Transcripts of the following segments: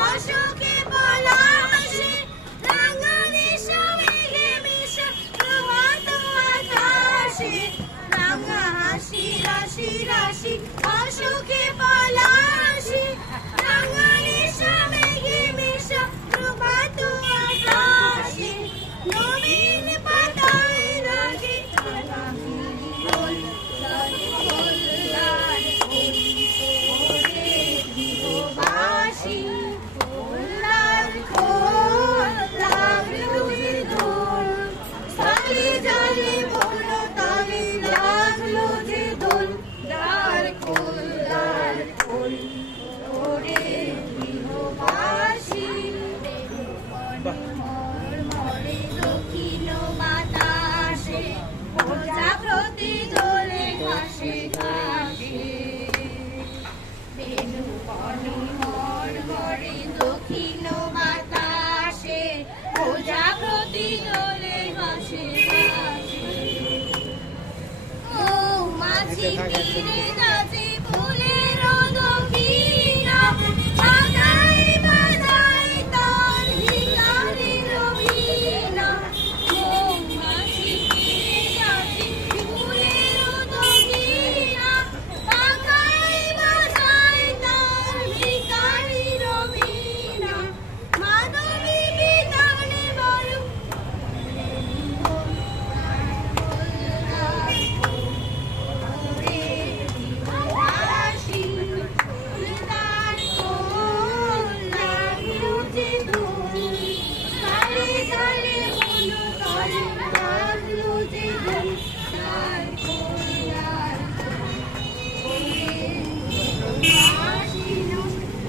অশোকে পলাশে রাঙালি সমেঘে মিশা প্রভাত আকাশে রাঙা হাসি রাশি রাশি অশোকে পলাশে রাঙালি সমেঘে মিশা প্রভাত আকাশে নবীন পাতায় রাগে দক্ষিণ বাতাসে প্রজাপতি দোলে ঘাসে ও মাঝি তীরে নাচে ফুলের দক্ষিণা বাজায় বাজায় তার ভিখারির ভিনা ও মাঝি তীরে নাচে ফুলের দক্ষিণা বাজায় বাজায় তার ভিখারির ভিনা মাধবী বিতানে বড়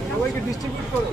সবাইকে ডিস্ট্রিবিউট করো।